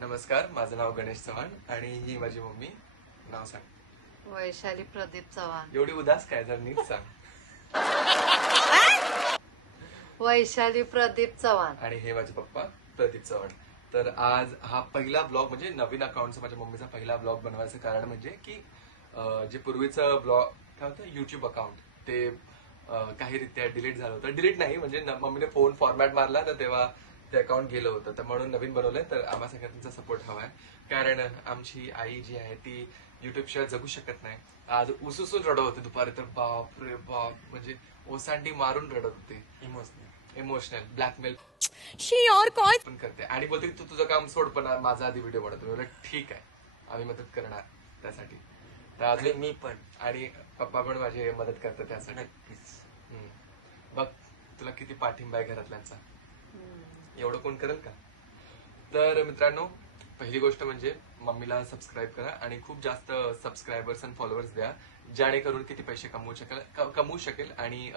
नमस्कार, माझं नाव गणेश चव्हाण आणि ही माझी मम्मी. नाव सांग. वैशाली प्रदीप चव्हाण. एवढी उदास काय, जर नीट सांग. वैशाली प्रदीप चव्हाण. आणि हे माझे पप्पा प्रदीप चव्हाण. तर आज हा पहिला ब्लॉग, म्हणजे नवीन अकाउंटचा माझ्या मम्मीचा पहिला ब्लॉग बनवायचं कारण म्हणजे की जे पूर्वीचं ब्लॉग काय होतं युट्यूब अकाउंट ते काही रित्या डिलीट झालं होतं. डिलीट नाही म्हणजे मम्मीने फोन फॉर्मॅट मारला तर तेव्हा ते अकाउंट गेलं होतं, तर म्हणून नवीन बनवलंय. तर आम्हा सगळ्यांचा सपोर्ट हवाय, कारण आमची आई जी आहे ती युट्यूब शिवाय जगू शकत नाही. आज उसूसून रडत होते दुपारी, तर बाप रे बाप, म्हणजे ओसांडी मारून रडत होते. इमोशनल ब्लॅकमेल और कौन पण करते आणि बोलते तू तुझं काम सोड, पण माझा आधी व्हिडिओ बनवतो. बोलले ठीक आहे, आम्ही मदत करणार त्यासाठी. तर अजून मी पण आणि पप्पा पण माझी मदत करतात त्यासाठी. नक्कीच. बघ तुला किती पाठिंबा आहे घरातल्यांचा, एवढं कोण करेल का? तर मित्रांनो, पहिली गोष्ट म्हणजे मम्मीला सबस्क्राईब करा आणि खूप जास्त सबस्क्रायबर्स आणि फॉलोअर्स द्या, जेणेकरून किती पैसे कमवू शकेल आणि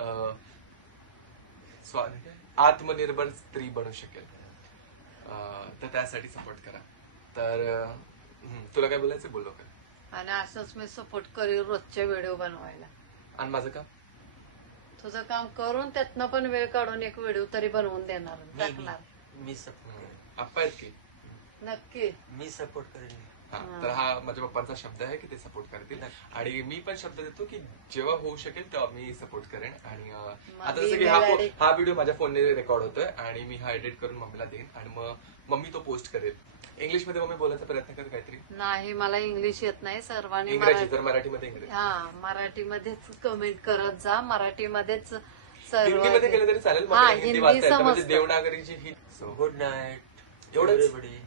आत्मनिर्भर स्त्री बनू शकेल. तर त्यासाठी सपोर्ट करा. तर तुला काय बोलायचं बोललो का? आणि असंच मी सपोर्ट करेल रोजचे व्हिडिओ बनवायला. आणि माझं काम तुझं काम करून त्यातनं पण वेळ काढून एक व्हिडिओ तरी बनवून देणार, टाकणार. मी सपोर्ट आप्पा आहेत की नक्की. मी सपोर्ट करेन. तर हा माझ्या पप्पांचा शब्द आहे की ते सपोर्ट करतील. आणि मी पण शब्द देतो की जेव्हा होऊ शकेल तेव्हा मी सपोर्ट करेन. आणि आता जसं की हा व्हिडिओ माझ्या फोनने रेकॉर्ड होतोय आणि मी हा एडिट करून मम्मीला देईन आणि मग मम्मी तो पोस्ट करेल. इंग्लिश मध्ये मम्मी बोलायचा प्रयत्न कर काहीतरी. नाही, मला इंग्लिश येत नाही. सर्वांनी इंग्रजी, तर मराठीमध्ये इंग्रजी. मराठीमध्येच कमेंट करत जा, मराठीमध्येच हिंदीमध्ये केलं तरी चालेल. हा, हिंदी हिंदी वाचता येतं, म्हणजे समजतं. देवनागरीची ही. गुड नाईट एवढंच? एव्हरीबडी.